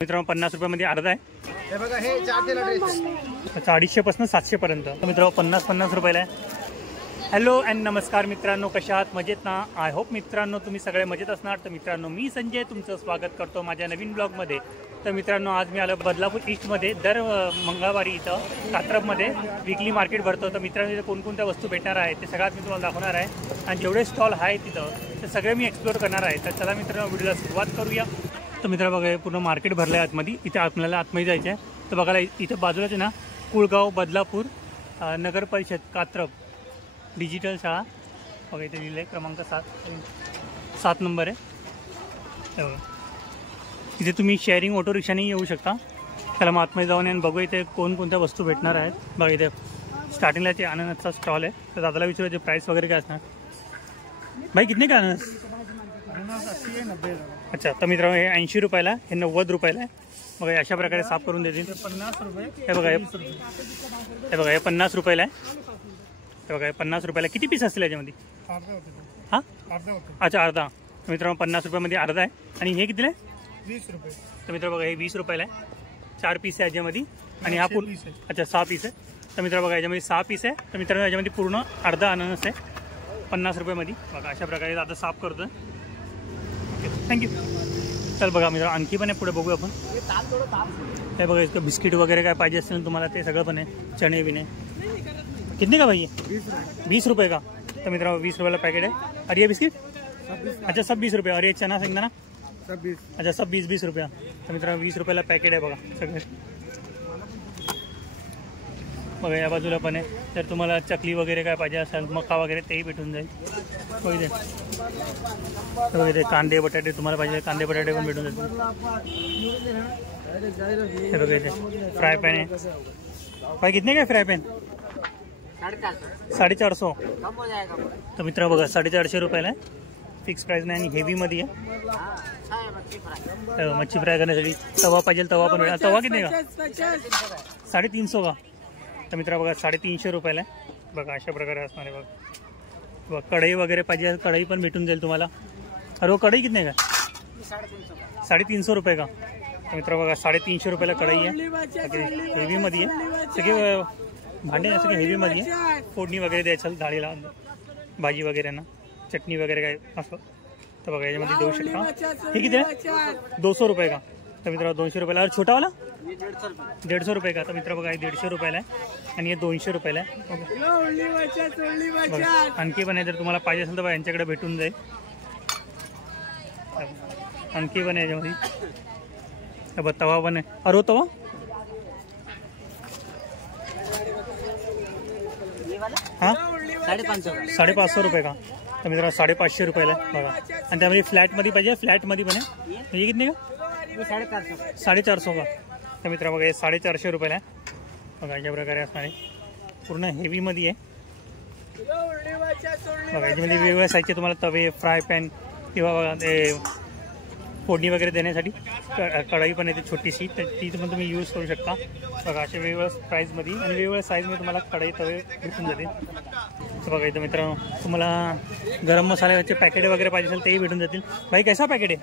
मित्रांनो 50 रुपयामध्ये अर्धा आहे. हे बघा हे 4 तेला ड्रेस 250 पासून 700 पर्यंत. तर मित्रांनो 50 रुपयाला आहे. हॅलो अँड नमस्कार मित्रांनो, कशा आहात? मजेत ना? आय होप मित्रांनो तुम्ही सगळे मजेत असणार. तर मित्रांनो मी संजय तुमचं स्वागत करतो माझ्या नवीन ब्लॉगमध्ये. तर मित्रांनो आज मी आलो बदलापूर ईस्टमध्ये. दर मंगळवारी इथं कात्रपमध्ये वीकली मार्केट भरतो. तर मित्रांनो इथं कोणकोणत्या वस्तू भेटणार आहे ते सगळ्यात मी तुम्हाला दाखवणार आहे. आणि जेवढे स्टॉल आहे तिथं ते सगळे मी एक्सप्लोर करणार आहे. तर चला मित्रांनो व्हिडिओला सुरुवात करूया. तर मित्रांनो बघा पूर्ण मार्केट भरलं आहे आतमध्ये. इथे आपल्याला आतमध्ये जायचं आहे. तर बघायला इथं बाजूलाच आहे ना कुळगाव बदलापूर नगर परिषद कात्रप डिजिटल शाळा बघा इथे लिहिलं आहे. क्रमांक 7 नंबर आहे. बघा इथे तुम्ही शेअरिंग ऑटो रिक्षाने येऊ शकता. त्याला मग आतमध्ये जाऊन आणि बघू इथे कोणकोणत्या वस्तू भेटणार आहेत. बघा इथे स्टार्टिंगला ते अननसचा स्टॉल आहे. तर दादाला विचारायचे प्राईस वगैरे काय असणार. भाई कितने का अननस? 80 90. अच्छा तर मित्रांनो हे 80 रुपयाला, हे 90 रुपयाला आहे. बघा अशा प्रकारे साफ करून देतील. 50 रुपये. हे बघा हे 50 रुपयाला आहे. हे बघा हे 50 रुपयाला. किती पीस असतील याच्यामध्ये? हां अच्छा अर्धा. मित्रांनो 50 रुपयामध्ये अर्धा आहे. आणि हे कितीला आहे? 20 रुपये. तर मित्रांनो बघा हे 20 रुपयाला आहे. 4 पीस आहे याच्यामध्ये. आणि हा पूर्ण अच्छा 6 पीस आहे. तर मित्रांनो बघा याच्यामध्ये 6 पीस आहे. तर मित्रांनो याच्यामध्ये पूर्ण अर्धा अननस आहे 50 रुपयामध्ये. बघा अशा प्रकारे आता साफ करतो आहे. Okay thank you. चल बघा मित्रांनो आणखी पण आहे, पुढे बघू आपण. हे बघा इसका बिस्किट वगैरे काय पाहिजे असेल तुम्हाला ते सगळं पण आहे. चणे बिणे कितने का भाई? 20 रुपये का. तर मित्रांनो 20 रुपयाला पॅकेट आहे. अरे ये बिस्किट अच्छा सब 20 रुपये. और ये चना शेंगदाणा सब 20. अच्छा सब 20 रुपया. तर मित्रांनो 20 रुपयाला पॅकेट आहे बघा सगळे. बघा या बाजूला पण आहे. तर तुम्हाला चकली वगैरे काय पाहिजे असेल मका वगैरे तेही भेटून जाईल. बघितले तर बघा इथे कांदे बटाटे तुम्हाला पाहिजे कांदे बटाटे पण भेटून जातील. हे बघा इथे फ्राय पॅन आहे. भाई कितने का फ्राय पॅन? 450. तर मित्र बघा 450 रुपयाला आहे. फिक्स प्राईस नाही आणि हेवीमध्ये आहे. मच्छी फ्राय करण्यासाठी तवा पाहिजे तवा पण भेटेल. तवा किती का? 350 का. तर मित्र बघा 350 रुपयाला आहे. बघा अशा प्रकारे असणार आहे. बघा कढई वगैरे पाहिजे कढई पण भेटून जाईल तुम्हाला. अरे वो कढई कितने का? 350 रुपये का. तर मित्र बघा 350 रुपयाला कढई आहे. हेवीमध्ये आहे. सगळे भांडे सगळे हेवीमध्ये आहे. फोडणी वगैरे द्यायचं डाळीला भाजी वगैरे ना चटणी वगैरे काय असं. तर बघा याच्यामध्ये देऊ शकता. हे किती आहे? 200 रुपये का. तर मित्र 200 रुपयाला. और छोटावाला 150 रुपये का. तर मित्र बघा 150 रुपयाला आहे. आणि हे 200 रुपयाला आहे. आणखी पण आहे जर तुम्हाला पाहिजे असेल तर बघा यांच्याकडे भेटून जाईल. आणखी पण आहे याच्यामध्ये. तवा पण आहे. अरे तवा हां 550 रुपये का. तर मित्रांनो 550 रुपयाला आहे बघा. आणि त्यामध्ये फ्लॅटमध्ये पाहिजे फ्लॅटमध्ये पण आहे. हे किती का? 450 का. तर मित्र बघा हे 450 रुपयाला आहे. बघा अशा प्रकारे असणार आहे. पूर्ण हेवीमध्ये आहे. बघा याच्यामध्ये वेगवेगळ्या साईजचे तुम्हाला तवे फ्राय पॅन किंवा बघा ते फोडणी वगैरे देण्यासाठी कढाई पण येते छोटीशी. तर ती पण तुम्ही यूज करू शकता. बघा अशा वेगवेगळ्या प्राईजमध्ये आणि वेगवेगळ्या साईजमध्ये तुम्हाला कढाई तवे भेटून जाते. तर बघा इथं मित्रांनो तुम्हाला गरम मसाल्याचे पॅकेट वगैरे पाहिजे असेल तेही भेटून जातील. भाई कैसा पॅकेट आहे?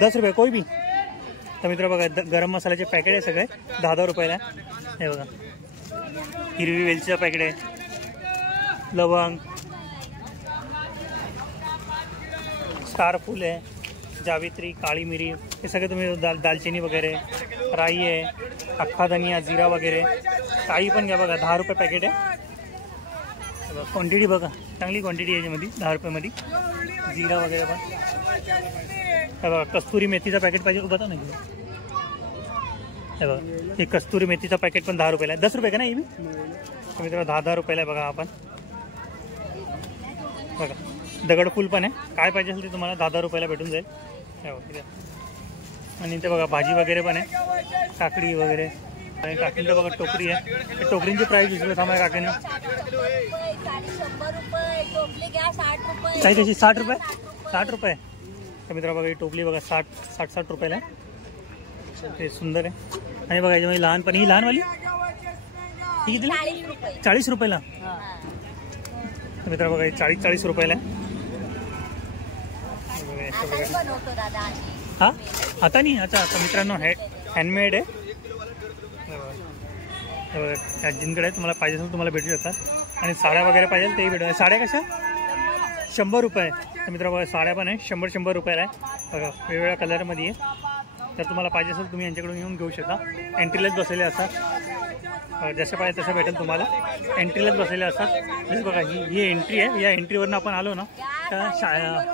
10 रुपये कोई भी. तर मित्र बघा गरम मसाल्याचे पॅकेट आहे सगळे 10 रुपयाला. हे बघा हिरवी वेलचीचा पॅकेट आहे. लवंग स्टारफूल आहे जावित्री काळी मिरी हे सगळे तुम्ही दालचिनी वगैरे राई आहे अख्खा धनिया जिरा वगैरे काही पण घ्या. बघा 10 रुपये पॅकेट आहे. क्वांटिटी बघा चांगली क्वांटिटी आहे याच्यामध्ये 10 रुपयामध्ये. जिरा वगैरे पण हे बघा कस्तुरी मेथीचा पॅकेट पाहिजे बघा नाही. हे बघा हे कस्तुरी मेथीचा पॅकेट पण 10 रुपयाला आहे. 10 रुपये का नाही मी. मित्रांनो 10 रुपयाला आहे बघा. आपण बघा दगडफूल पण आहे. काय पाहिजे असेल ते तुम्हाला 10 रुपयाला भेटून जाईल. आणि इथे बघा भाजी वगैरे पण आहे काकडी वगैरे. आणि काकींचं बघा टोकरी आहे. टोकरींची प्राईस विचारलं थांबा काकीने. काही त्याची 60 रुपये 60 रुपये. तर मित्र बघा ही टोपली बघा 60 रुपयाला आहे. ते सुंदर आहे. आणि बघा याच्यामध्ये लहानपणी ही लहानवाली ही किती 40 रुपयाला. तर मित्र बघा 40 रुपयाला आहे. हां आता नाही. अच्छा आता मित्रांनो हँडमेड आहे. जिंकडे आहे तुम्हाला पाहिजे असेल तुम्हाला भेटू शकतात. आणि साड्या वगैरे पाहिजे तेही भेटू. साड्या कशा 100 रुपये. तर मित्र बघा साड्या पण आहे 100 रुपयाला आहे बघा. वेगवेगळ्या कलरमध्ये आहे. तर तुम्हाला पाहिजे असेल तुम्ही यांच्याकडून येऊन घेऊ शकता. एंट्रीलाच बसलेले असतात. जसं पाहिजे तसं भेटेल तुम्हाला. एंट्रीलाच बसलेले असतात. जसं बघा ही एंट्री आहे. या एंट्रीवरनं आपण आलो ना तर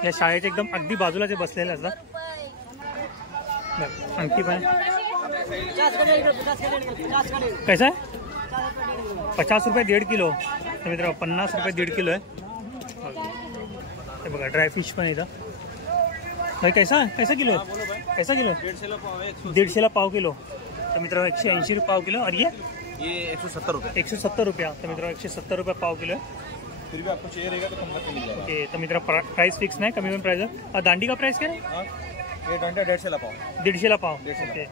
या शाळेच्या एकदम अगदी बाजूला ते बसलेले असतात. बरं आणखी पण कैसा आहे 50 रुपये 1.5 किलो. तर मित्र 50 रुपये 1.5 किलो आहे. हे बघा ड्रायफिश पण येतं भाई. कैसा किलो आहे कैसा किलो 150 पाव किलो. तर मित्र 180 पाव किलो. और ये 170 रुपये 170 रुपया. तर मित्र 170 रुपये पाव किलो आहे. फिर भी आपको चाहिए रहेगा तो कम करके मिल जाएगा. ओके. तर मित्र प्राइस फिक्स नाही कमी पण प्राइस आहे. दांडी का प्राइस काय हाँ, ये डंडा 150 पाव. 150 पाव. 150 ओके.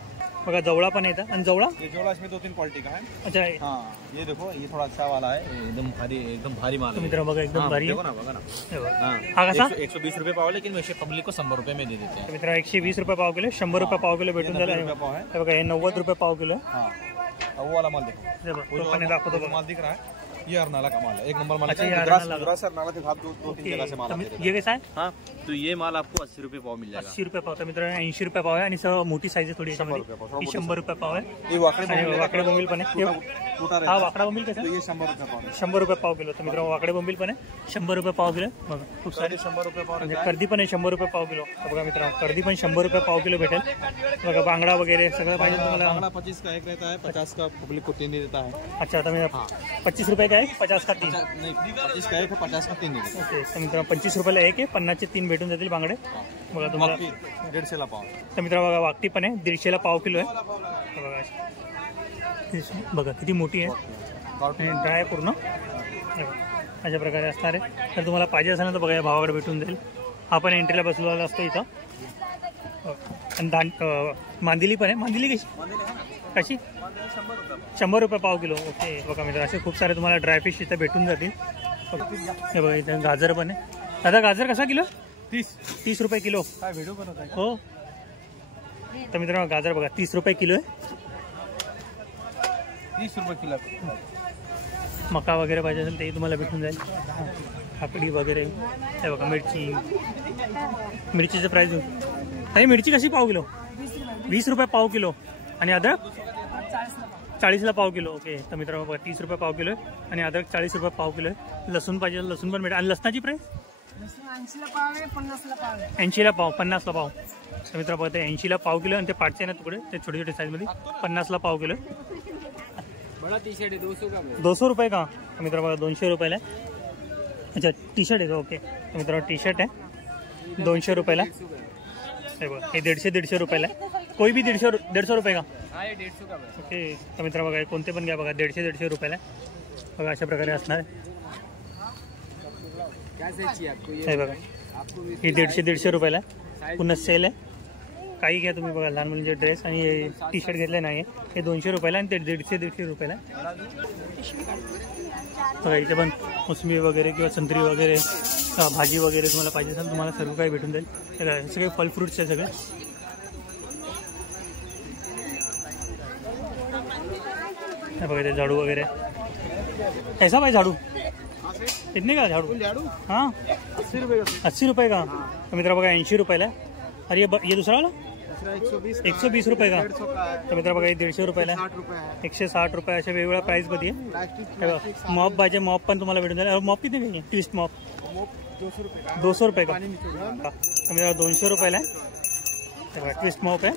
बघा जवळा पण येतं. आणि जवळा ये जोड़ा इसमें 2-3 क्वालिटी का है. अच्छा. हाँ ये देखो ये थोड़ा अच्छा वाला है. ये एकदम भारी माल तो है. मित्र बघा एकदम हाँ, भारी देखो आहे. ना बघा ना. हे बघा. हाँ हा कसा 120 रुपये पाव, लेकिन वैसे पब्लिक को 100 रुपये में दे देते हैं. तर मित्र 120 रुपये पाव किलो 100 रुपये पाव किलो भेटून झालं. 90 रुपये पाव है. हे बघा हे 90 रुपये पाव किलो आहे. हाँ अब वो वाला माल देखो. हे बघा वो तो जो पण दाखवतो जो बघा. माल दिख रहा है ये अरनाला का माल है. 1 नंबर माल अच्छा, है. ये गुजरात अरनाला का. गुजरात से अरनाला के साथ 2-3 जगह से माल आते हैं. ये कैसा आहे हाँ तो ये माल आपको 80 रुपये पाव मिल जाएगा. 80 रुपये पाव. तर मित्रांनो 80 रुपये पाव आहे. आणि सर्व मोठी साईज आहे थोडी याच्यामध्ये. 100 रुपये पाव. ही 100 रुपये पाव आहे. ये वाकड़े आणि बोंबील वाकडे बोंबील पण आहे. टूटा हा रहता है वाकडा बोंबील कसा तो ये 100 रुपये पाव. 100 रुपये पाव किलो. तर मित्रांनो वाकडे बोंबील पण आहे 100 रुपये पाव किलो. बघा खूप सारे 100 रुपये पाव म्हणजे रहता है. कर्दी पण आहे 100 रुपये पाव किलो. तर बघा मित्रांनो कर्दी पण 100 रुपये पाव किलो भेटेल. बघा बांगडा वगैरे सगळं पाहिजे तुम्हाला. बांगड़ा 25 का एक रहता है. 50 का पब्लिक को 3 दे देता है. अच्छा आता मी 25 रुपये का आहे 50 का 3. नहीं 25 का एक है 50 का 3 दे देता ओके. तर मित्रांनो 25 रुपयाला एक आहे 50 चे 3 भेटून जातील बांगडे. बघा है. तुम्हाला. 150 पाव. तर मित्रांनो बघा वाकटी पण आहे 150 पाव किलो आहे. हे बघा बघा किती मोठी आहे आणि ड्राय आहे पूर्ण. हे बघा. अशा प्रकारे असणार आहे. तर तुम्हाला पाहिजे असेल ना तर बघा या भावाकडे भेटून जाईल. आपण एंट्रीला बसलेला असतो इथं. आणि मांदिली पण आहे. मांदिली कशी 100 रुपये पाव किलो. ओके. बघा मित्र असे खूप सारे तुम्हाला ड्रायफिश इथं भेटून जातील. हे बघा इथं गाजर पण आहे. दादा गाजर कसा किलो 30 रुपये किलो. काय व्हिडिओ बनवत आहे हो. तर मित्रांनो गाजर बघा 30 रुपये किलो आहे. 30 रुपये किलो. मका वगैरे पाहिजे असेल तेही तुम्हाला भेटून जाईल. काकडी वगैरे. हे बघा मिरचीचं प्राईस आणि मिरची कशी पाव किलो 20 रुपये पाव किलो. आणि अद्रक 40ला पाव किलो. ओके. तर मित्रांनो बघा 30 रुपये पाव किलो आहे. आणि अद्रक 40 रुपये पाव किलो आहे. लसूण पाहिजे लसूण पण भेटेल. आणि लसणाची प्राईस 80ला पाव आहे 50ला पाव आहे. 80ला पाव 50ला पाव. तर मित्र बघा 80ला पाव किलो. आणि ते पाटचे ना तुकडे ते छोटे छोटे साईजमध्ये 50ला पाव किलो. बड़ा टी शर्ट है 200 का. 200 रुपये का. तर मित्र बघा 200 रुपयाला आहे. अच्छा टी शर्ट आहे का. ओके. तर मित्रांनो टी शर्ट आहे 200 रुपयाला. हे बघा हे 150 रुपयाला आहे. कोई भी 150 रुपये का. हाँ ये 150 का है. ओके. तर मित्र बघा हे कोणते पण घ्या बघा 150 रुपयाला आहे. बघा अशा प्रकारे असणार आहे. क्या चाहिए आपको ये हे बघा आपको ही 150 रुपयाला आहे. पुन्हा सेल आहे. काही घ्या तुम्ही बघा लहान मुलींचे ड्रेस आणि हे टी शर्ट घेतले नाही हे 200 रुपयाला आणि ते 150 रुपयाला. बघा इथे पण मोसंबी वगैरे किंवा संत्री वगैरे भाजी वगैरे तुम्हाला पाहिजे असेल तुम्हाला सर्व काही भेटून जाईल. हे सगळे फल फ्रुट्स आहे सगळे. हे बघा इथे झाडू वगैरे. कैसा भाई झाडू कितने का झाडू. हाँ 80 रुपये का. तर मित्र बघा 80 रुपयाला. अरे ये दूसरा वाला 120 रुपये का. तर मित्र बघा 150 रुपयाला 160 रुपये अशा वेगवेगळ्या प्राईसमध्ये आहे. मॉप पाहिजे मॉप पण तुम्हाला भेटून जाईल. मॉप किती घ्यायची ट्विस्ट मॉप 200 रुपये का. तर मित्र 200 रुपयाला आहे. ट्विस्ट मॉप आहे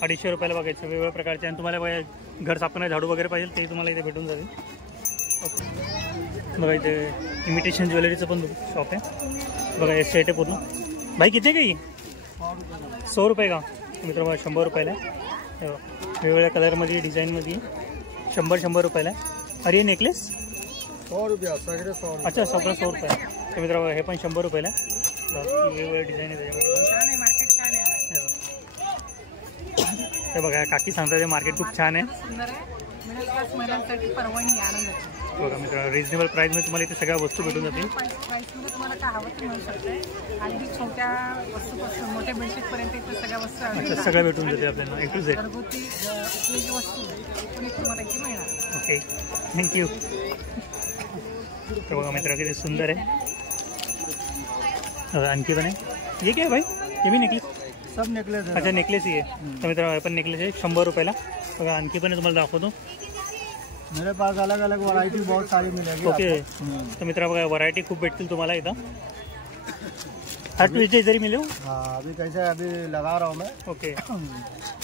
250 रुपयाला. बघायचं वेगवेगळ्या प्रकारचे. आणि तुम्हाला बघा घर साफ करणारे झाडू वगैरे पाहिजे ते तुम्हाला इथे भेटून जाईल. ओके. बघा इथे इमिटेशन ज्वेलरीचं पण शॉप आहे. बघा हे सेट आहे पूर्ण. भाई किती का 100 रुपये का. मित्र बघा 100 रुपयाला आहे. वेगवेगळ्या कलरमध्ये डिझाईनमध्ये 100 रुपयाला आहे. अरे नेकलेस 100 रुपया सगळे 100. अच्छा सगळं 100 रुपये. तर मित्र बघा हे पण 100 रुपयाला आहे. वेगवेगळे डिझाईन आहे त्याच्यामध्ये. हे बघा काकी सांगतात ते मार्केट खूप छान आहे. सुंदर आहे. मिडल क्लास महिलांसाठी परवणी आनंदाची. बघा मित्रांनो रिजनेबल प्राईसमध्ये तुम्हाला इथे सगळ्या वस्तू भेटून जातील. प्राईसमध्ये तुम्हाला काय हवं ते मिळू शकते. अगदी छोट्या वस्तूपासून मोठ्या बेडशीटपर्यंत इथे सगळ्या वस्तू अच्छा सगळ्या भेटून जातील आपल्याला ए टू झेड. घरगुती उपयोगी वस्तू पण तुम्हाला इथे मिळणार. Okay thank you. तर बघा मित्र किती सुंदर आहे. आणखी पण आहे. ये क्या है भाई? ये भी नेकलेस? सब नेकलेस अच्छा नेकलेस ही आहे. तर मित्रांनो पण नेकलेस आहे 100 रुपयाला. बघा आणखी पण तुम्हाला दाखवतो. मेरे पास अलग अलग वैरायटी बहुत सारी मिलेगी. ओके तर मित्र बघा व्हरायटी खूप भेटतील तुम्हाला इथं. हर तुझे जरी मिळेल. हाँ अभी कैसे अभी लगा रहा हूँ मैं. ओके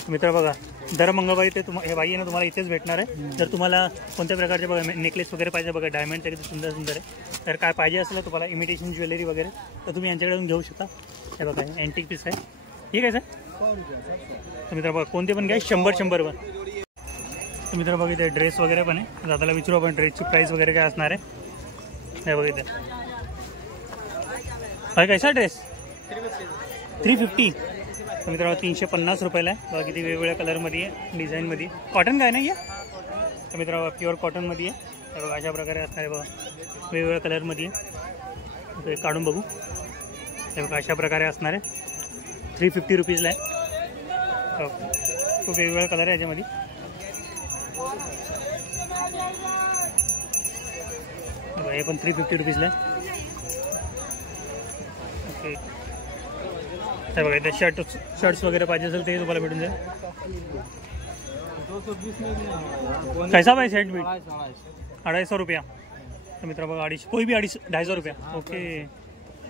मित्र बघा दर मंगळवारी ते हे बाई आहे ना तुम्हाला इथेच भेटणार आहे. जर तुम्हाला कोणत्या प्रकारचे बघा नेकलेस वगैरे पाहिजे बघा डायमंडचे किती सुंदर सुंदर आहे. तर काय पाहिजे असलं तुम्हाला इमिटेशन ज्वेलरी वगैरे तर तुम्ही यांच्याकडून घेऊ शकता. हे बघा अँटिक पीस आहे. ठीक आहे सर. तर मित्र बघा कोणते पण घ्या 100 रुपये. तर मित्र बघा इथे ड्रेस वगैरे पण आहे. दादाला विचारू आपण ड्रेसची प्राईस वगैरे काय असणार आहे. हे बघा इथे काय कैसा ड्रेस 350. तर मित्रांनो 350 रुपयाला आहे. बघा किती वेगवेगळ्या कलरमध्ये आहे डिझाईनमध्ये. कॉटन काय नाही आहे तर मित्रांनो प्युअर कॉटनमध्ये आहे. बघा अशा प्रकारे असणार आहे. बघा वेगवेगळ्या कलरमध्ये आहे. काढून बघू. हे बघा अशा प्रकारे असणार आहे. 350 रुपीजला आहे. खूप वेगवेगळा कलर आहे याच्यामध्ये. बघा हे पण 350 रुपीजला आहे. ओके तर बघा इथे शर्ट्स वगैरे पाहिजे असेल ते तुम्हाला भेटून जाईल. कैसा भाई सेट बीट 250 रुपया. तर मित्र बघा 250 कोई भी 250 रुपया. ओके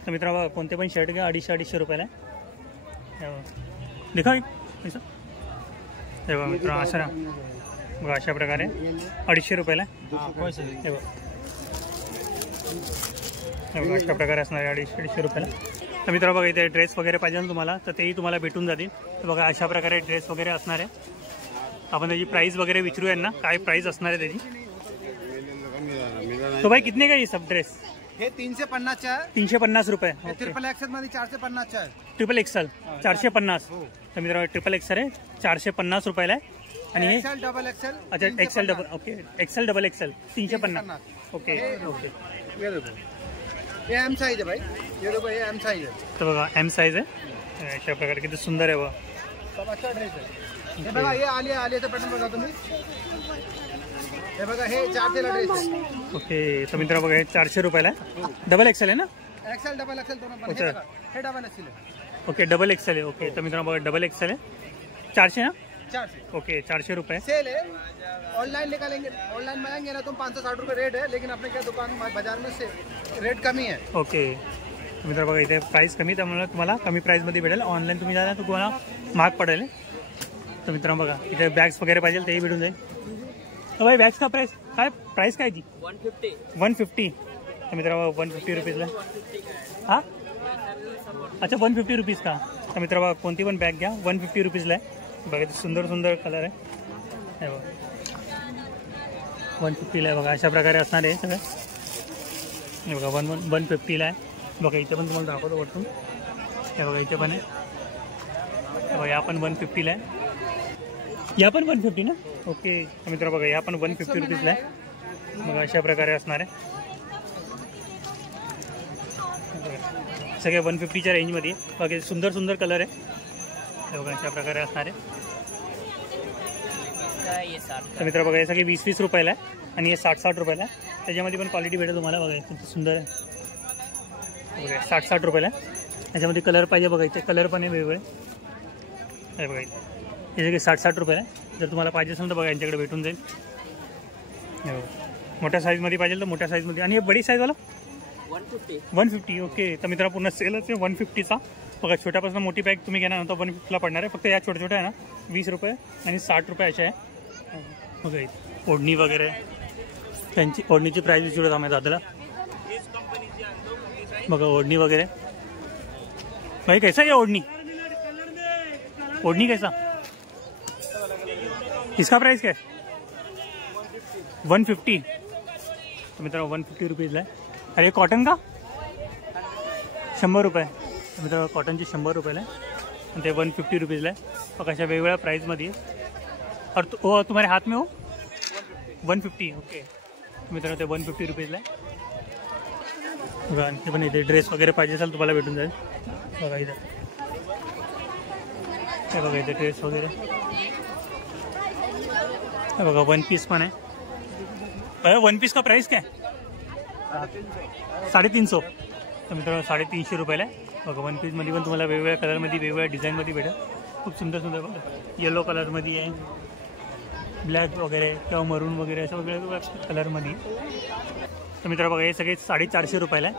तर मित्र बघा कोणते पण शर्ट घ्या 250 रुपयाला आहे. दिखा पैसा. हे बघा मित्र असं बघा अशा प्रकारे 250 रुपयाला आहे. हे बघा अशा प्रकारे असणार आहे 250 रुपयाला. तर मित्र बघा इथे ड्रेस वगैरे पाहिजे ना तुम्हाला तर तेही तुम्हाला भेटून जातील. तर बघा अशा प्रकारे ड्रेस वगैरे असणार आहे. आपण त्याची प्राइस वगैरे विचारू यांना काय प्राइस असणार आहे त्याची. तो भाई कितने का ये सब ड्रेस? हे 350 आहे. 350 रुपये. ट्रिपल एक्सेल मध्ये 450 आहे. Triple XL 450. तर मित्र ट्रिपल एक्सेल आहे 450 रुपयाला आहे. आणि हे एक्सेल डबल एक्सेल. अच्छा Excel double. Okay Excel double XL 350. Okay okay ये देखो ये एम साइज है भाई. ये देखो ये एम साइज है. तर बघा एम साइज आहे. अशा प्रकारे किती सुंदर आहे बघा. सब अच्छा ड्रेस आहे. हे बघा हे आलियाचं पॅटर्न बघा तुम्ही. हे बघा हे 400 ला ड्रेस आहे. ओके तर मित्र बघा हे 400 रुपयाला आहे. डबल एक्सेल आहे ना? एक्सेल डबल एक्सेल दोनों पण. अच्छा. हे डबल एक्सेल आहे. ओके डबल एक्सेल आहे. ओके तर मित्रांनो बघा डबल एक्सेल आहे 400 ना. 400. ओके 400 रुपये. सेल है. ऑनलाइन निकालेंगे ऑनलाइन मंगाएंगे ना तुम 560 रुपये रेट है. लेकिन अपने क्या दुकान बाजार में से रेट कमी है. ओके मित्र बघा इथे प्राईस कमी त्यामुळे तुम्हाला कमी प्राईसमध्ये भेटेल. ऑनलाईन तुम्ही जाणार तर तुम्हाला महाग पडेल. तर मित्रांनो बघा इथे बॅग्स वगैरे पाहिजे तेही भेटून जाईल. तर भाई बॅग्स का प्राईस काय ती 150. तर मित्रांनो 150 रुपीजला. हां अच्छा 150 रुपीज का. तर मित्र बघा कोणती पण बॅग घ्या 150 रुपीजला आहे. बघा ते सुंदर सुंदर कलर आहे. हे बघा 150ला आहे. बघा अशा प्रकारे असणार आहे सगळं. हे बघा 150ला आहे. बघा इथे पण तुम्हाला दाखवतो वरतून. हे बघा इथे पण आहे. हे बघा या पण 150ला आहे. या पण 150 ना. ओके मित्र बघा या पण 150 रुपीजला आहे. बघा अशा प्रकारे असणार आहे. सगळे 150च्या रेंजमध्ये. बघा सुंदर सुंदर कलर आहे. हे बघा अशा प्रकारे असणार आहे. तर मित्र बघा हे सगळे 20-20 रुपयाला आहे. आणि हे 60-60 रुपयाला आहे. त्याच्यामध्ये पण क्वालिटी भेटेल तुम्हाला. बघा किती सुंदर आहे. बघा 60-60 रुपयाला आहे. त्याच्यामध्ये कलर पाहिजे बघा इथे कलर पण आहे वेगवेगळे. हे बघा हे सगळे 60-60 रुपयाला आहे. जर तुम्हाला पाहिजे असेल तर बघा यांच्याकडे भेटून जाईल. हे बघा मोठ्या साईजमध्ये पाहिजे तर मोठ्या साईजमध्ये. आणि हे बडी साईजवाला 150. ओके तर मित्र पूर्ण सेलच आहे 150चा. बघा छोट्यापासून मोठी बॅग तुम्ही घेणार नंतर 150ला पडणार आहे. फक्त या छोट्या छोट्या आहे ना 20 रुपये आणि 60 रुपये अशा आहे. बघा इथे ओढणी वगैरे त्यांची ओढणीची प्राईस विचारत आम्ही दादाला. बघा ओढणी वगैरे. भाई कैसा है ओढ़नी कैसा इसका प्राइस क्या है 150. तो मित्रों 150 रुपीजला आहे. अरे कॉटन का 100 रुपये. मित्रों कॉटनची 100 रुपयाला आहे. आणि ते 150 रुपीजला आहे. बघा अशा वेगवेगळ्या प्राईजमध्ये. और तुम्हारे हाथ में हो 150. ओके मित्रांनो ते 150 रुपीजला आहे. बघा आणखी पण इथे ड्रेस वगैरे पाहिजे असेल तुम्हाला भेटून जाईल. बघा इथं हे बघा इथे ड्रेस वगैरे हे बघा 1 पीस पण आहे. 1 पीस का प्राइस काय 350. तर मित्रांनो 350 रुपयाला आहे. बघा 1 पीसमध्ये पण तुम्हाला वेगवेगळ्या कलरमध्ये वेगवेगळ्या डिझाईनमध्ये भेटेल. खूप सुंदर सुंदर बघा येलो कलरमध्ये आहे, ब्लॅक वगैरे किंवा मरून वगैरे असं वेगवेगळ्या कलरमध्ये. तर मित्रांनो बघा हे सगळे 450 रुपयाला आहे.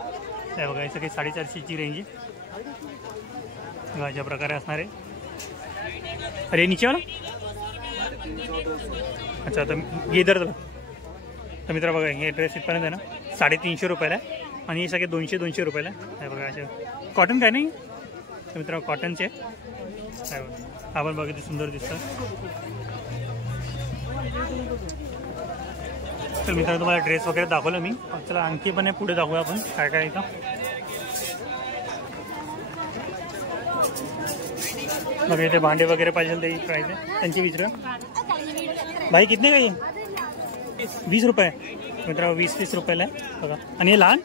हे बघा हे सगळे 450ची रेंज आहे. बघा अशा प्रकारे असणार आहे. अरे नीचेवाला अच्छा तर ये इधर चला. तर मित्रा बघा हे ड्रेस इथपर्यंत आहे ना 350 रुपयाला आहे आणि हे सगळे 200 रुपयाला आहे. हे बघा असे कॉटन काय नाही. तर मित्रांनो कॉटनचे आपण बघा किती सुंदर दिसतं. तर मित्रांनो तुम्हाला ड्रेस वगैरे दाखवलं मी. चला आणखी पण आहे पुढे दाखवूया आपण काय काय इथं. बघा इथे भांडे वगैरे पाहिजे ते प्राईस आहे त्यांची विचारा. भाई कितने का ये 20 रुपये. मित्रांनो 20-30 रुपयाला आहे बघा. आणि हे लहान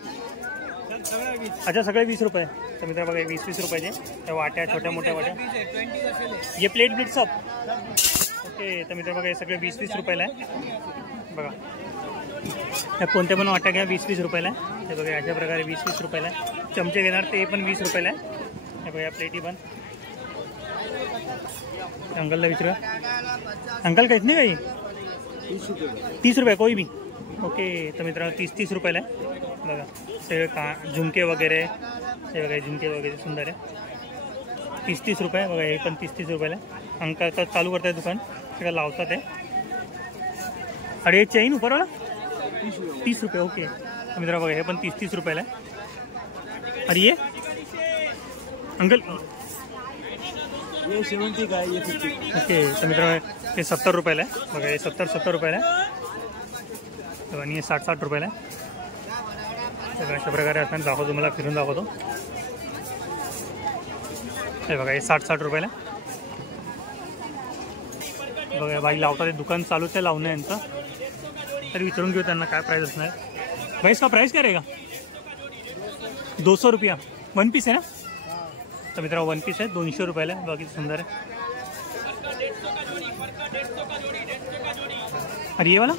अच्छा सगळे 20 रुपये. तर मित्र बघा 20-20 रुपयाचे त्या वाट्या छोट्या मोठ्या वाट्या. ये प्लेट ब्लेट सब ओके. तर मित्र बघा हे सगळे 20-20 रुपयाला आहे बघा. त्या कोणत्या पण वाट्या घ्या 20-20 रुपयाला आहे. हे बघा अशा प्रकारे 20-20 रुपयाला आहे. चमचे घेणार ते पण 20 रुपयाला आहे. हे बघा प्लेटी पण. अंकलला विचारा अंकल कितने का ये 30 रुपये कोई भी ओके. तर मित्रांनो 30-30 रुपयाला आहे बघा. सगळे झुमके वगैरे हे बघा झुमके वगैरे सुंदर आहे. 30-30 रुपये बघा हे पण 30-30 रुपयाला आहे. अंकल तर चालू करताय दुकान सगळं लावतात आहे. अरे हे चेन उपरवाला 30 रुपये ओके. तर मित्रांनो बघा हे पण 30-30 रुपयाला आहे. अरे ये अंकल ये 70 का है, ये 50 ओके. तर मित्रांनो हे 70 रुपयाला आहे बघा. हे 70 रुपयाला आहे आणि हे 60 रुपयाला आहे. बघा अशा प्रकारे असताना दाखवतो तुम्हाला फिरून दाखवतो. हे बघा हे 60 रुपयाला आहे. बघा बाई लावतात ते दुकान चालूच आहे लावणं यांचं. तर विचारून घेऊ त्यांना काय प्राइस असणार. भाई इसका प्राइस क्या रहेगा 200 रुपया 1 पीस आहे ना. तर मित्रांनो 1 पीस आहे 200 रुपयाला आहे. बाकी सुंदर आहे. अरे ये वाला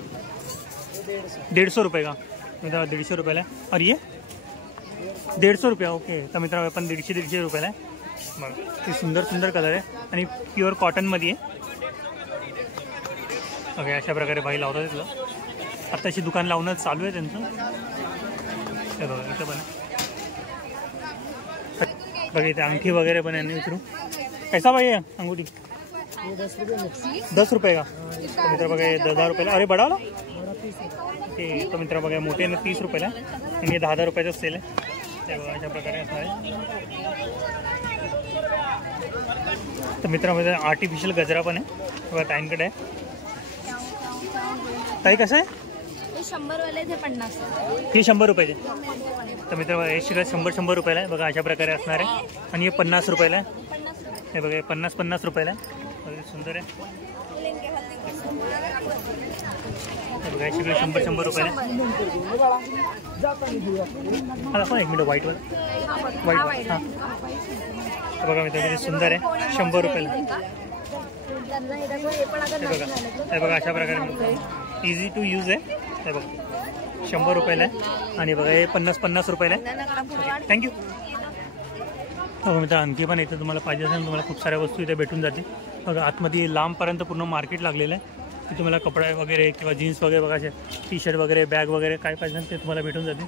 150 रुपये का मित्रांनो 150 रुपयाला आहे. और ये 150 रुपया ओके. तर मित्रांनो पण 150 रुपयाला आहे बघा. ते सुंदर सुंदर कलर आहे आणि प्युअर कॉटनमध्ये आहे बघा. अशा प्रकारे बाई लावतात तिथलं. आत्ताशी दुकान लावणं चालू आहे त्यांचं. हे बघा इथं पण बघा इथे अंगठी वगैरे पण यांनी विचारू. कैसा भाई आहे अंगूठी 10 रुपये का. तर मित्र बघा 10 रुपयाला. अरे बडा ओके. तर मित्र बघा मोठे ना 30 रुपयाला आणि 10 रुपयाचं सेल आहे. ते बघा अशा प्रकारे असणार आहे. तर मित्रांमध्ये आर्टिफिशियल गजरा पण आहे बघा ताईंकडे आहे. ताई कसं आहे 100 वाले थे 50. हे 100 रुपयाचे. तर मित्र हे सगळं 100 रुपयाला आहे बघा. अशा प्रकारे असणार आहे. आणि हे 50 रुपयाला आहे. हे बघा 50 रुपयाला आहे. सुंदर आहे. हे बघा हे सगळे 100 रुपयाला आहे. हा पण 1 मिनिट व्हाईटवर व्हाईट हां बघा मित्र किती सुंदर आहे 100 रुपयाला. हे बघा अशा प्रकारे इझी टू यूज आहे. हे बघा 100 रुपयाला आहे. आणि बघा हे 50 रुपयाला आहे. थँक्यू. बघा मित्र आणखी पण इथं तुम्हाला पाहिजे असेल तुम्हाला खूप साऱ्या वस्तू इथे भेटून जाते बघा. आतमध्ये लांबपर्यंत पूर्ण मार्केट लागलेलं आहे. की तुम्हाला कपडे वगैरे किंवा जीन्स वगैरे बघा टी शर्ट वगैरे बॅग वगैरे काय पाहिजे ते तुम्हाला भेटून जाते.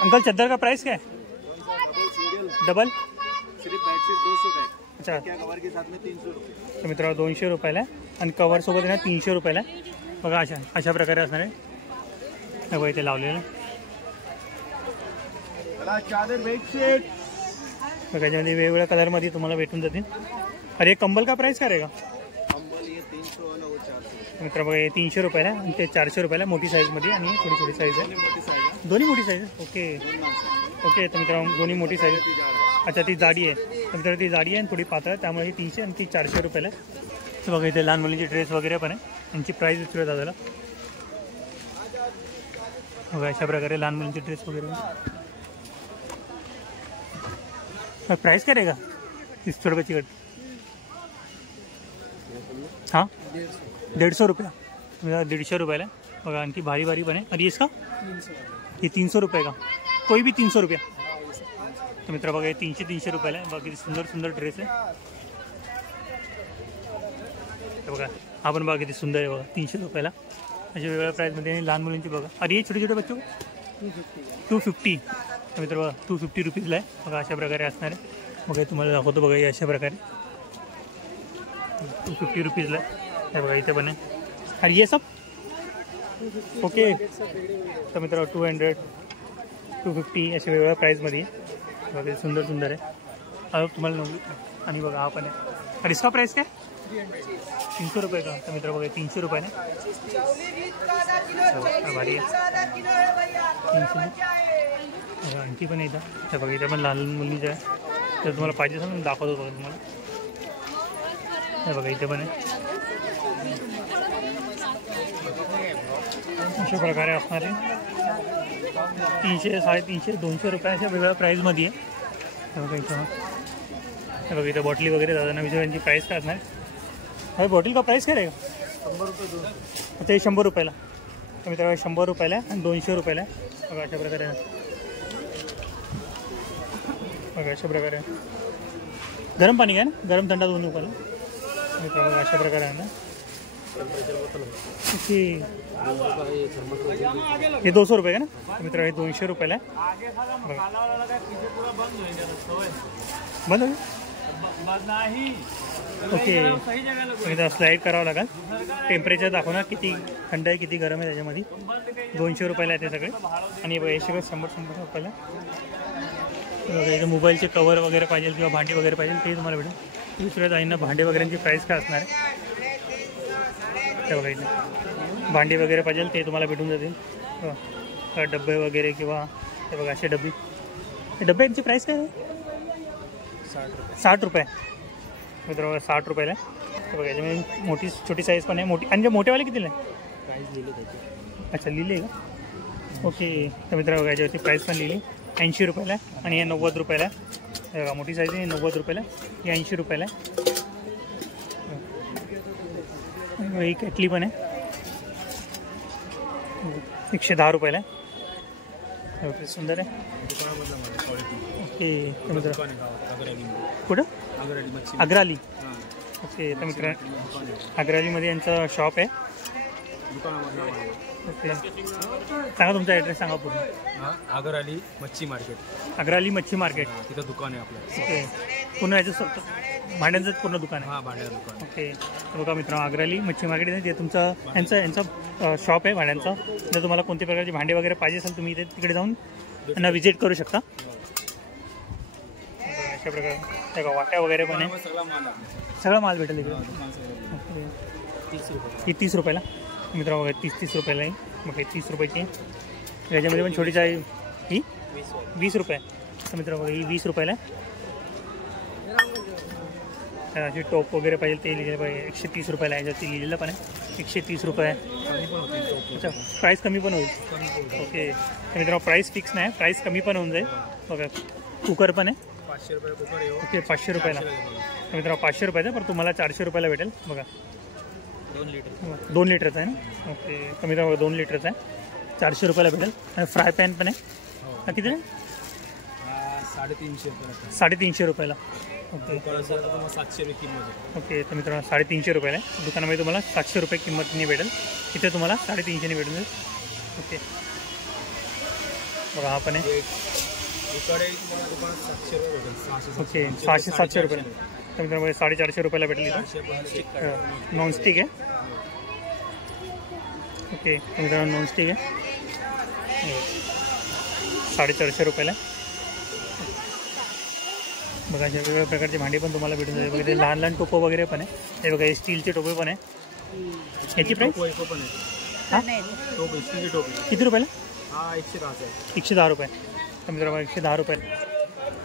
अंकल चद्दर का प्राइस क्या है डबल सिर्फ बेडशीट 200 का है. अच्छा. कवर के साथ में 300 रुपये. तर मित्रांनो 200 रुपयाला आहे आणि कवरसोबत ना 300 रुपयाला आहे बघा. अशा प्रकारे असणार आहे. बघा इथे लावलेलं चादर बेडशीट बघा. याच्यामध्ये वेगवेगळ्या कलरमध्ये तुम्हाला भेटून जातील. अरे कंबल का प्राइस काय रहेगा कंबल ये 300 वाला वो 400. मित्र बघा हे 300 रुपयाला आहे आणि ते 400 रुपयाला मोठी साईजमध्ये आणि थोडी छोटी साईज आहे. मोटी साइज है. दोन्ही मोठी साईज आहे ओके ओके. तर मित्रांनो दोन्ही मोठी साईज आहे. अच्छा ती जाडी आहे. तर मित्रांनो ती जाडी आहे आणि थोडी पातळ आहे त्यामुळे ही 300 आणि ती 400 रुपयाला आहे. तर बघा इथे लहान मुलींचे ड्रेस वगैरे पण आहे. यांची प्राईस विचारूया दादाला. बघा अशा प्रकारे लहान मुलांचे ड्रेस वगैरे. प्राईस काय रहेगा 300 रुपये कट. हाँ 150 रुपया. 150 रुपयाला. बघा आणखी भारी भारी पण आहे. आणि इसका ये 300 रुपये का. कोई भी 300 रुपया. तर मित्र बघा हे 300 रुपयाला आहे. बघा किती सुंदर सुंदर ड्रेस आहे. बघा हा पण बघा किती सुंदर आहे. बघा 300 रुपयाला अशा वेगवेगळ्या प्राईजमध्ये. आणि लहान मुलांची बघा. अरे हे छोटे छोटे बच्चो 250. तर मित्र बघा 250 रुपीजला आहे. बघा अशा प्रकारे असणार आहे. बघा तुम्हाला दाखवतो. बघा हे अशा प्रकारे 250 रुपीजला आहे. हे बघा इथे पण आहे. अरे ये सब ओके. तर मित्र 200 250 अशा वेगवेगळ्या प्राईजमध्ये. बघा सुंदर सुंदर आहे. तुम्हाला नव्हतं. आणि बघा हा पण आहे. आणि इसका प्राईस काय 300 रुपये का. तर मित्र बघा 300 रुपयाने भारी आहे. 300. बघा आणखी पण येतं. तर बघा इथं पण लहान मुलीचं आहे. तर तुम्हाला पाहिजे असेल मी दाखवतो. बघा तुम्हाला हे बघा इथे पण आहे. अशा प्रकारे असणार आहे. 300 350 200 रुपये अशा वेगवेगळ्या प्राईजमध्ये आहे. हे बघा इथं. हे बघा इथं बॉटली वगैरे दादा विचार यांची प्राईस काय असणार. अरे बॉटल का प्राइस काय रहेगा 100 रुपये. अच्छा हे 100 रुपयाला. तर मित्रांनो 100 रुपयाला आहे आणि 200 रुपयाला आहे. बघा अशा प्रकारे. बघा अशा प्रकारे गरम पाणी काय ना. गरम थंडा दोन्ही रुपयाला. मित्रांनो बघा अशा प्रकारे आहे ना. ओके हे 200 रुपये का ना. मित्रांनो हे 200 रुपयाला आहे. बघा बंद ओके. इथं स्लाईड करावं लागेल. टेम्परेचर दाखवणार किती थंड आहे किती गरम आहे त्याच्यामध्ये. 200 रुपयाला आहे ते सगळे. आणि बघा हे सगळं 100 रुपयाला. बघा इथं मोबाईलचे कवर वगैरे पाहिजे किंवा भांडी वगैरे पाहिजे ते तुम्हाला भेटेल. दुसऱ्या ताईंना भांडे वगैरेंची प्राईस काय असणार आहे ते बघा. इथे भांडी वगैरे पाहिजे ते तुम्हाला भेटून जातील. डब्बे वगैरे किंवा हे बघा असे डबे. डब्यांची प्राईस काय आहे 60 रुपये. मित्रांनो 60 रुपयाला. तर बघा याच्यामध्ये मोठी छोटी साईज पण आहे. मोठी आणि मोठेवाले कितीला आहे प्राईस लिहिली त्याची. अच्छा लिहिली आहे का. ओके. तर मित्रांनो याच्यावरती प्राईस पण लिहिली 80 रुपयाला आहे. आणि हे 90 रुपयाला आहे. बघा मोठी साईज आहे 90 रुपयाला. ही 80 रुपयाला आहे. ही केटली पण आहे 110 रुपयाला आहे. ओके सुंदर आहे. ओके तर मित्र कुठं अग्राली. ओके तर मित्र अग्रालीमध्ये यांचं शॉप आहे. ओके सांगा तुमचा ॲड्रेस सांगा पूर्ण. अगरअली मच्छी मार्केट. अग्राली मच्छी मार्केट तिथं दुकान आहे आपलं. ओके पूर्ण याचं स्वतः भांड्यांचंच पूर्ण दुकान आहे. हां भांड्याचं दुकान. ओके बघा मित्रांनो अग्राली मच्छी मार्केट आहे. ते तुमचं यांचं शॉप आहे भांड्यांचं. जर तुम्हाला कोणत्या प्रकारची भांडी वगैरे पाहिजे असेल तुम्ही इथे तिकडे जाऊन त्यांना व्हिजिट करू शकता. अशा प्रकारे त्या वाट्या वगैरे पण आहे. सगळा माल भेटेल इकडे. ही 30 रुपयाला. मित्रांनो बघा 30 रुपयाला आहे. मग हे 30 रुपयाची आहे. याच्यामध्ये पण छोटीच आहे ही 20 रुपये. तर मित्रांनो बघा ही 20 रुपयाला आहे. अशी टोप वगैरे पाहिजे ते लिहिलेलं पाहिजे 130 रुपयाला आहे. याच्यावरती लिहिलेलं पण आहे 130 रुपये आहे. अच्छा प्राईस कमी पण होईल. ओके तर मित्रांनो प्राईस फिक्स नाही. प्राईस कमी पण होऊन जाईल. बघा कुकर पण आहे 500 रुपये कुकर आहे. ओके 500 रुपयाला. तर मित्रांनो 500 रुपयाचा पण तुम्हाला 400 रुपयाला भेटेल. बघा 2 लिटरचा आहे ना. ओके तर मित्रांनो 2 लिटरचा आहे 400 रुपयाला भेटेल. आणि फ्राय पॅन पण आहे. हा किती आहे 350 रुपये. 350 रुपयाला. ओके 700 रुपये किंमत. ओके तर मित्रांनो 350 रुपयाला आहे. दुकानामध्ये तुम्हाला 700 रुपये किंमतीने भेटेल. इथे तुम्हाला 350ने भेटून जाईल. ओके बघा हा पण आहे. ओके 600-700 रुपये. तर मित्रांनो 450 रुपयाला भेटेल. इथं नॉनस्टिक आहे. ओके तर मित्रांनो नॉनस्टिक आहे 450 रुपयाला. बघा अशा वेगवेगळ्या प्रकारचे भांडी पण तुम्हाला भेटून जाईल. बघा ते लहान लहान टोपं वगैरे पण आहे. हे बघा हे स्टीलचे टोपे पण आहे. याची प्राईस हां किती रुपयाला. 110 110 रुपये. तर मित्रांनो 110 रुपये.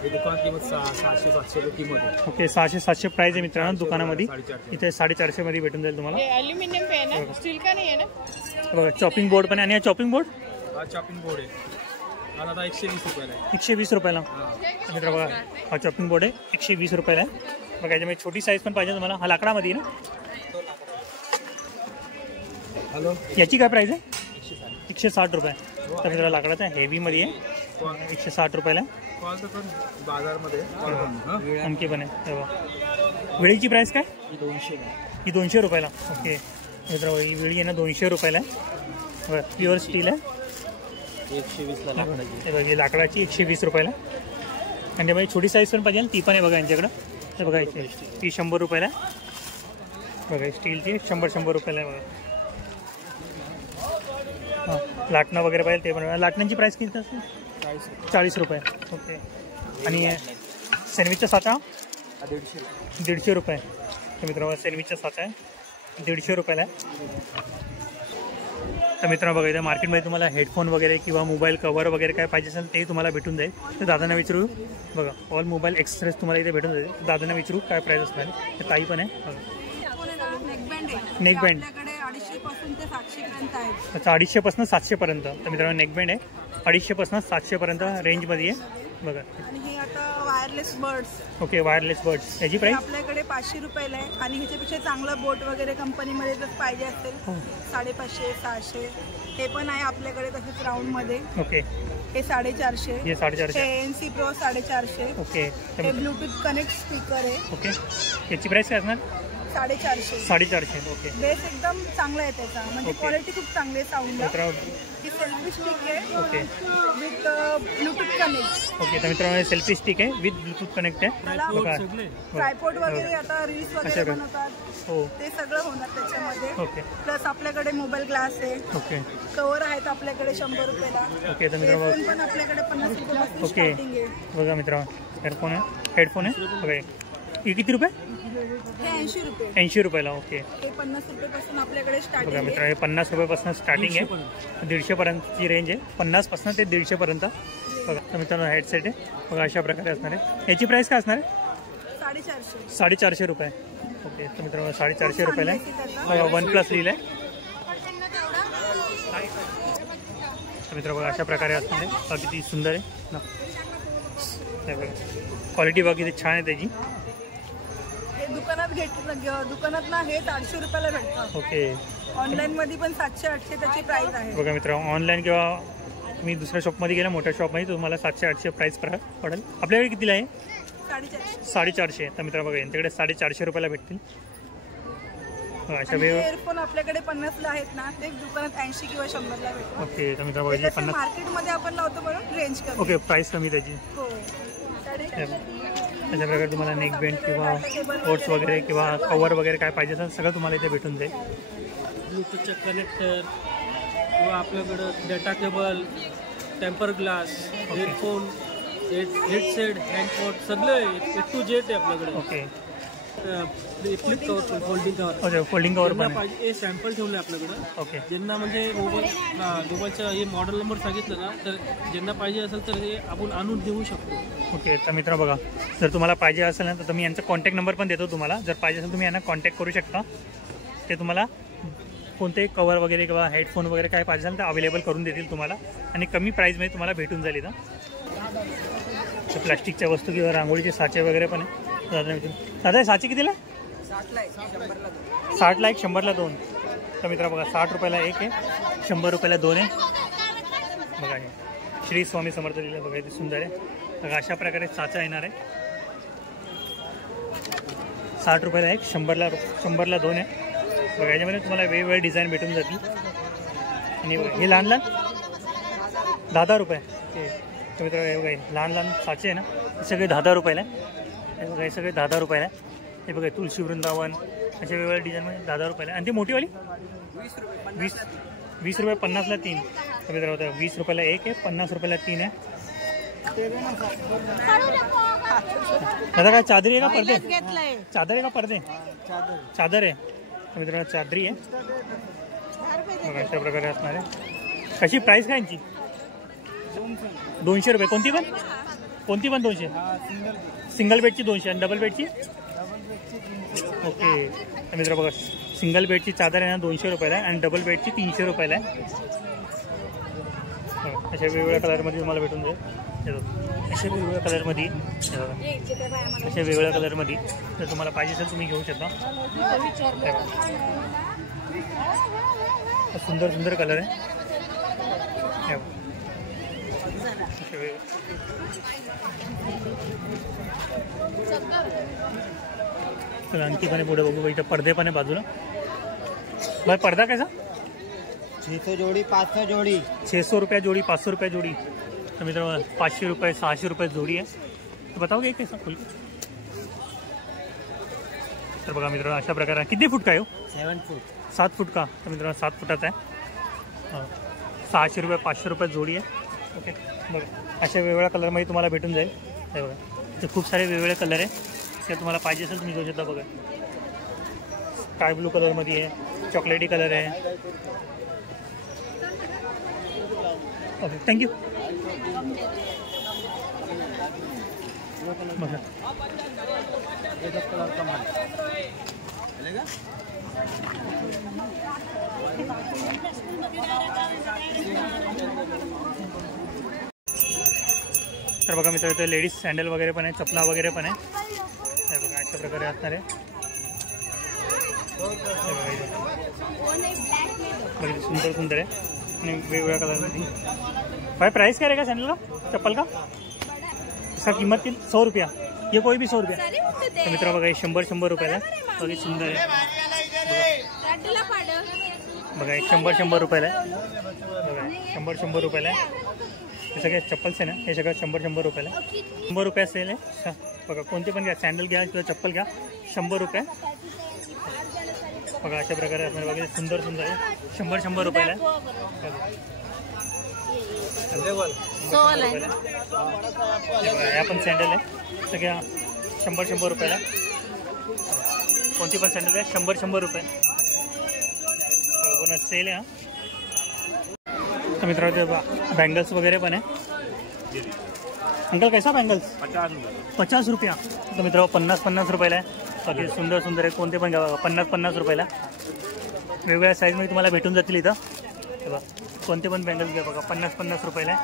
हे दुकान किंमत 600-700 रुपये किंमत आहे. ओके 600-700 प्राइस आहे मित्रांनो दुकानामध्ये. इथे 450 मध्ये भेटून जाईल तुम्हाला. अल्युमिनियम पे आहे ना, स्टील का नाही आहे ना. बघा चॉपिंग बोर्ड पण आहे. आणि हा चॉपिंग बोर्ड हा चॉपिंग बोर्ड आहे. हा आता 120 रुपयाला आहे. 120 रुपयाला मित्र. बघा हा चॉपिंग बोर्ड आहे 120 रुपयाला आहे. बघा याच्यामध्ये छोटी साईज पण पाहिजे तुम्हाला. हा लाकडामध्ये आहे ना. हॅलो, याची काय प्राइस आहे? 160 रुपये. तर मित्रांनो लाकडाचा हेवीमध्ये आहे 160 रुपयाला. कॉल तर बाजारमध्ये आणखी पण आहे. तेव्हा वेळीची प्राइस काय? ही 200 रुपयाला. ओके मित्रांनो ही वेळी आहे ना 200 रुपयाला आहे. बघा प्युअर स्टील आहे. 120ला लाकडाची. ही लाकडाची 120 रुपयाला. आणि त्यामध्ये छोटी साईज पण पाहिजे ती पण आहे बघा यांच्याकडं. तर बघा ती 100 रुपयाला आहे. बघा स्टीलची 100 रुपयाला आहे बघा. हां लाटणं वगैरे पाहिजे ते पण. लाटणांची प्राईस किती असते? 40 रुपये. ओके. आणि सँडविचचा साचा 150 रुपये. तर मित्रांनो सँडविचचा साचा आहे 150 रुपयाला आहे. तर मित्रांनो बघा इथं मार्केटमध्ये तुम्हाला हेडफोन वगैरे किंवा मोबाईल कवर वगैरे काय पाहिजे असेल ते तुम्हाला भेटून जाईल. तर दादांना विचारू. बघा ऑल मोबाईल एक्सेसरीज तुम्हाला इथे भेटून जाईल. दादांना विचारू काय प्राईस असणार आहे. तर ताई पण आहे बघा. नेकबँड 250 पासून ते 700 पर्यंत आहे. अच्छा 250 पासून 700 पर्यंत. तर मित्रांनो नेकबँड आहे 250 पासून 700 पर्यंत रेंजमध्ये आहे बघा. आणि हे आता wireless birds. Okay wireless birds याची प्राईस आपल्याकडे 500 रुपयाला आहे. आणि ह्याच्यापेक्षा चांगलं बोट वगैरे कंपनीमध्ये जर पाहिजे असेल 550-600 हे पण आहे आपल्याकडे. तसेच राऊंडमध्ये ओके हे 450. हे 450. ANC Pro 450. ओके. हे ब्लूटूथ कनेक्ट स्पीकर आहे. ओके याची प्राईस काय असणार? 450. 450. ओके. बेस एकदम चांगला आहे त्याचा. म्हणजे क्वालिटी खूप चांगली आहे साऊंडला. मित्रांनो ही सेल्फी स्टिक आहे okay with Bluetooth connect. Okay. तर मित्रांनो सेल्फी स्टिक आहे विथ ब्लूटूथ कनेक्ट आहे बघा. ट्रायपॉड वगैरे आता रील्स वगैरे बनवतात हो ते सगळं होणार त्याच्यामध्ये. ओके. प्लस आपल्याकडे मोबाईल ग्लास आहे. ओके कव्हर आहेत आपल्याकडे 100 रुपयाला. ओके. तर मित्रांनो हेडफोन पण आपल्याकडे 50 रुपयापासून ओके. स्टार्टिंग आहे. बघा मित्रांनो हेडफोन आहे हेडफोन आहे बघा. हे किती रुपये? हे 80 रुपये. 80 रुपयाला. ओके. हे 50 रुपयापासून आपल्याकडे बघा स्टार्टिंग आहे. मित्रांनो हे 50 रुपयापासून स्टार्टिंग आहे 150 पर्यंतची रेंज आहे. 50 पासून ते 150 पर्यंत बघा. तर मित्रांनो हेडसेट आहे बघा अशा प्रकारे असणार आहे. याची प्राईस काय असणार आहे? 450. 450 रुपये. ओके. तर मित्रांनो 450 रुपयाला आहे बघा. OnePlus लिहिलं आहे. तर मित्रांनो बघा अशा प्रकारे असणार आहे. बघा किती सुंदर आहे ना. क्वालिटी बघा किती छान आहे त्याची. हे दुकानात दुकानात ना हे 800 रुपयाला भेटतं. ओके. ऑनलाईन मध्ये पण 700-800 त्याची प्राइस आहे. बघा मित्रांनो ऑनलाईन किंवा तुम्ही दुसऱ्या शॉपमध्ये गेला मोठ्या शॉपमध्ये तुम्हाला 700-800 प्राईस पडेल. आपल्याकडे कितीला आहे? 450. 450. तर मित्रांनो बघा यांच्याकडे 450 रुपयाला भेटतील. अशा वेळ इयरफोन आपल्याकडे 50ला आहेत ना ते दुकानात 80 किंवा 100ला भेटतात. ओके. तर मित्रांनो बघा 50 मार्केटमध्ये आपण लावतो म्हणून रेंज कमी. ओके प्राईस कमी त्याची. हो. अशा प्रकारे तुम्हाला नेक बेंड किंवा कोट्स वगैरे किंवा कवर वगैरे काय पाहिजे असेल सगळं तुम्हाला इथे भेटून जाईल. ब्लूटूथचे कनेक्टर किंवा आपल्याकडं data cable, temper glass, headphone, headset, हँडपॉट सगळं A to Z आहे आपल्याकडे. ओके. फ्लिप कवर पण folding cover. Okay folding cover पण पाहिजे हे सॅम्पल ठेवलं आहे आपल्याकडं. ओके. ज्यांना म्हणजे मोबाईलचा हे मॉडेल नंबर सांगितलं ना तर ज्यांना पाहिजे असेल तर हे आपण आणून देऊ शकतो. ओके. तर मित्र बघा जर तुम्हाला पाहिजे असेल ना तर मी यांचा कॉन्टॅक्ट नंबर पण देतो तुम्हाला. जर पाहिजे असेल तुम्ही यांना कॉन्टॅक्ट करू शकता. ते तुम्हाला कोणतेही कवर वगैरे किंवा हेडफोन वगैरे काय पाहिजे असेल तर अवेलेबल करून देतील तुम्हाला. आणि कमी प्राईजमध्ये तुम्हाला भेटून जाईल इथं. तर प्लास्टिकच्या वस्तू किंवा रांगोळीचे साचे वगैरे पण आहे. दादा साचे कितीला? 60ला 1, 100ला 2. तर मित्र बघा 60 रुपयाला 1 आहे 100 रुपयाला 2 आहे बघा. हे श्री स्वामी समर्थ लिहिलं बघा ते सुंदर आहे बघा. अशा प्रकारे साचा येणार आहे 60 रुपयाला 1, 100ला 2 आहे बघा. याच्यामध्ये तुम्हाला वेगवेगळे डिझाईन भेटून जातील. आणि हे लहान 10 रुपये. तर मित्र हे बघा लहान साचे आहे ना हे सगळे 10 रुपयाला आहे. हे बघा हे सगळे 10 रुपयाला आहे. हे बघा तुळशी वृंदावन अशा वेगवेगळ्या डिझाईनमध्ये 10 रुपयाला. आणि ती मोठीवाली 20 रुपये 50ला 3. तर मित्र होतं 20 रुपयाला 1 आहे 50 रुपयाला 3 आहे. दादा काय चादरी आहे का पडदे? चादर आहे का पडदे? चादर आहे. तर मित्रांनो चादरी आहे बघा अशा प्रकारे असणार आहे. कशी प्राईस काय यांची? 200 रुपये. कोणती पण कोणती पण 200? सिंगल बेडची 200 आणि डबल बेडची? ओके. तर मित्र बघा, सिंगल बेडची चादर आहे ना 200 रुपयाला आहे आणि डबल बेडची 300 रुपयाला आहे. अशा वेगवेगळ्या कलरमध्ये तुम्हाला भेटून जाईल. अशा वेगवेगळ्या कलरमध्ये, अशा वेगवेगळ्या कलरमध्ये जर तुम्हाला पाहिजे असेल तुम्ही घेऊ शकता. सुंदर सुंदर कलर आहे. तर आणखी पण पुढे बघू. इथं पडदे पण आहे बाजूला. भाई पडदा कैसा? 600 जोड़ी 500 जोड़ी 600 रुपया जोड़ी, 500 रुपया जोड़ी. तर मित्रांनो 500 रुपये 600 रुपये जोड़ी आहे. तर बताओगे कैसा फुल? तर बघा मित्रांनो अशा प्रकारे. किती फूट का आहे? 7 फूट 7 फूट का. तर मित्रांनो 7 फुटाचा आहे. 600 रुपये 500 रुपये जोडी आहे. ओके. बघा अशा वेगवेगळ्या कलरमध्ये तुम्हाला भेटून जाईल. हे बघा इथे खूप सारे वेगवेगळे कलर आहे. ते तुम्हाला पाहिजे असेल तुम्ही घेऊ शकता. बघा स्काय ब्लू कलरमध्ये आहे, चॉकलेटी कलर आहे. Okay thank you. बघा कलर का माल चलेगा. तर बघा मित्र इथे लेडीज सँडल वगैरे पण आहे, चपला वगैरे पण आहे. हे बघा अशा प्रकारे असणार आहे. बघा सुंदर सुंदर आहे आणि वेगवेगळ्या कलरमध्ये. भाई प्राइस क्या रहेगा सैंडल का, चप्पल का? इसका कीमत किती? 100 रुपया. ये कोई भी 100 रुपया. तर मित्र बघा हे 100 रुपयाला बघा सुंदर आहे. बघा हे 100 रुपयाला आहे. बघा 100 रुपयाला आहे. हे सगळे चप्पल्स आहे ना, हे सगळं 100 रुपयाला. 100 रुपया सेल आहे. बघा कोणते पण घ्या, सँडल घ्या किंवा चप्पल घ्या, 100 रुपये. बघा अशा प्रकारे असणार. बघा सुंदर सुंदर आहे. 100 रुपयाला आहे. हे पण सँडल आहे सगळ्या 100 रुपयाला. कोणती पण सँडल आहे 100 रुपये. कोणा सेल आहे. तर मित्रांनो बँगल्स वगैरे पण आहे. अंकल कैसा बँगल्स? 50 रुपया. तर मित्रांनो 50 रुपयाला आहे. बाकी सुंदर सुंदर आहे. कोणते पण घ्या बघा 50 रुपयाला. वेगवेगळ्या साईजमध्ये तुम्हाला भेटून जातील इथं. बघा कोणते पण बँगल्स घ्या बघा 50 रुपयाला आहे.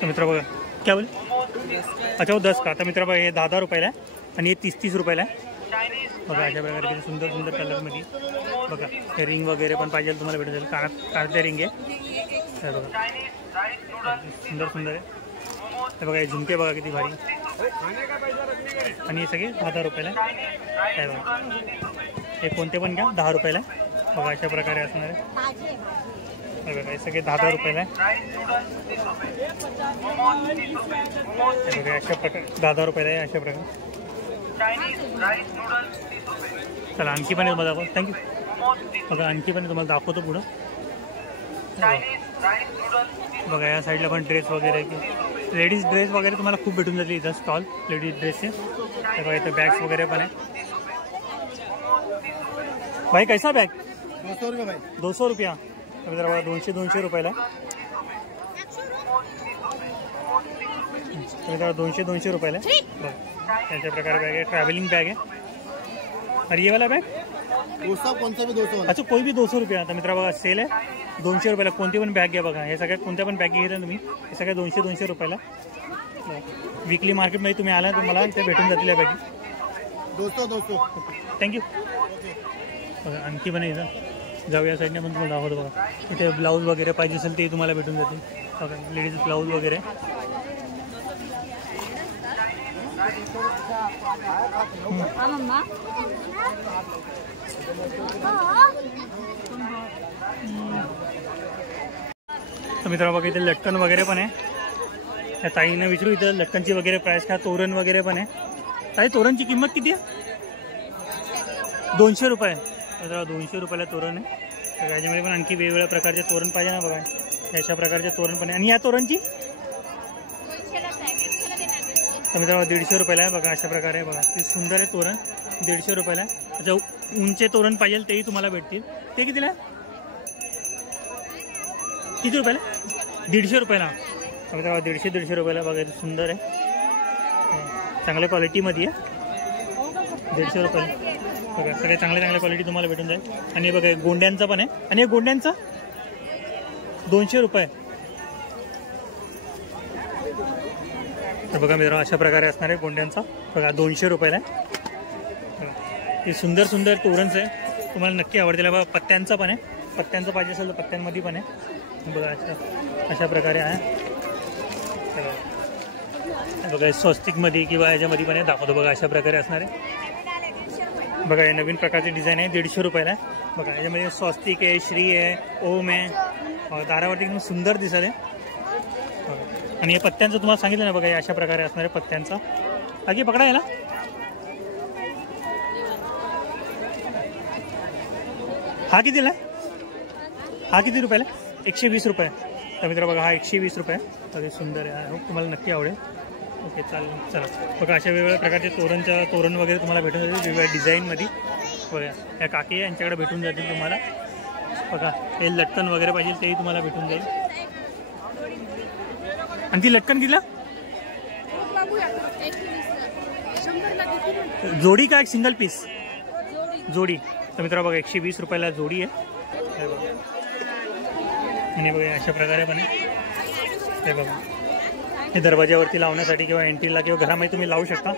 तर मित्र बघा क्या बोल. अच्छा वो 10 का. तर मित्र बघा हे 10 रुपयाला आहे आणि हे 30 रुपयाला आहे. बघा अशा प्रकारे किती सुंदर सुंदर कलरमध्ये. बघा हे रिंग वगैरे पण पाहिजे तुम्हाला भेटून जाईल. कानातल्या रिंग आहे. हे बघा सुंदर सुंदर आहे. हे बघा हे झुमके बघा किती भारी. आणि हे सगळे 10 रुपयाला आहे. बघा हे कोणते पण घ्या 10 रुपयाला. बघा अशा प्रकारे असणार आहे. बघा हे सगळे 10 रुपयाला आहे. बघा अशा प्रकारे 10 रुपयाला आहे. अशा प्रकारे. चला आणखी पण तुम्हाला दाखव. थँक्यू. बघा आणखी पण तुम्हाला दाखवतो पुढं. बघा या साईडला पण ड्रेस वगैरे आहे. लेडीज ड्रेस वगैरे तुम्हाला खूप भेटून जाते इथं स्टॉल लेडीज ड्रेसचे. बघा इथं बॅग्स वगैरे पण आहे. भाई कैसा बॅग? 200 रुपये भाई. 200 रुपया. जरा बघा 200 रुपयाला. जरा 200 रुपयाला. बघा ऐसे प्रकार बैग है. ट्रैवलिंग बैग है. और ये वाला बैग कौन सा भी 200. अच्छा कोई भी 200 रुपया. तर मित्रा बघा सेल आहे 200 रुपयाला. कोणती पण बॅग घ्या बघा. हे सगळ्या कोणत्या पण बॅग घेता तुम्ही हे सगळ्या 200 रुपयाला. वीकली मार्केटमध्ये तुम्ही आला तर मला ते भेटून जातील या बॅगी. 200. थँक्यू. बघा आणखी पण इथं जाऊया साईडने पण तुम्हाला दाखवतो. बघा इथे ब्लाऊज वगैरे पाहिजे असेल ते तुम्हाला भेटून जातील. बघा लेडीज ब्लाऊज वगैरे. तर मित्रांनो बघा इथे लटकन वगैरे पण आहे. त्या ताईनं विचारू इथं लटकनची वगैरे प्राइस काय. तोरण वगैरे पण आहे. ताई तोरणची किंमत किती आहे? 200 रुपये. 200 रुपयाला तोरण आहे. तर याच्यामध्ये पण आणखी वेगवेगळ्या प्रकारचे तोरण पाहिजे ना बघा. अशा प्रकारचे तोरण पण आहे. आणि या तोरणची तर मित्रांनो 150 रुपयाला आहे. बघा अशा प्रकारे बघा ते सुंदर आहे तोरण 150 रुपयाला. अच्छा उंचे तोरण पाहिजे तेही तुम्हाला भेटतील. ते कितीला आहे? किती रुपयाला? 150 रुपयाला. मित्रांनो 150 रुपयाला बघा, सुंदर आहे, चांगल्या क्वालिटीमध्ये आहे. 150 रुपयाला बघा, सगळ्या चांगल्या क्वालिटी तुम्हाला भेटून जाईल. आणि बघा गोंड्यांचा पण आहे, आणि हे गोंड्यांचा 200 रुपये. तर बघा मित्रांनो अशा प्रकारे असणार आहे गोंड्यांचा, बघा 200 रुपयाला आहे. हे सुंदर तोरणचं आहे, तुम्हाला नक्की आवडतील. बघा पत्त्यांचा पण आहे, पत्त्यांचं पाहिजे असेल तर पत्त्यांमध्ये पण आहे. बघा अशा प्रकारे आहे. बघा स्वस्तिकमध्ये किंवा याच्यामध्ये पण आहे, दाखवतो. बघा अशा प्रकारे असणार आहे. बघा हे नवीन प्रकारचे डिझाईन आहे, 150 रुपयाला आहे. बघा याच्यामध्ये स्वस्तिक आहे, श्री आहे, ओम आहे, दारावरती एकदम सुंदर दिसत आहे. आणि हे पत्त्यांचं तुम्हाला सांगितलं ना, बघा हे अशा प्रकारे असणार आहे पत्त्यांचा. बाकी पकडा याला. हा कितीला आहे? हा किती रुपयाला? 120 रुपये. तर मित्र बघा हा 120 रुपये. अगदी सुंदर आहे, तुम्हाला नक्की आवडेल. ओके चालेल, चला. बघा अशा वेगवेगळ्या प्रकारचे तोरण वगैरे तुम्हाला भेटून जातील वेगवेगळ्या डिझाईनमध्ये. बघा या काकी यांच्याकडे भेटून जातील तुम्हाला. बघा हे लटकन वगैरे पाहिजे तेही तुम्हाला भेटून जाईल. आणि ती लटकन कितीला? जोडी का एक सिंगल पीस? जोडी. तर मित्र बघा 120 रुपयाला जोडी आहे. आणि बघा अशा प्रकारे पण आहे. हे बघा हे दरवाज्यावरती लावण्यासाठी किंवा एंट्रीला किंवा घरामध्ये तुम्ही लावू शकता.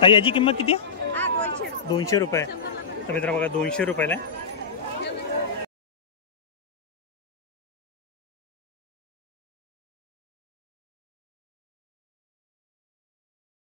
ताई याची किंमत किती आहे? 200 रुपये. तर मित्र बघा 200 रुपयाला आहे.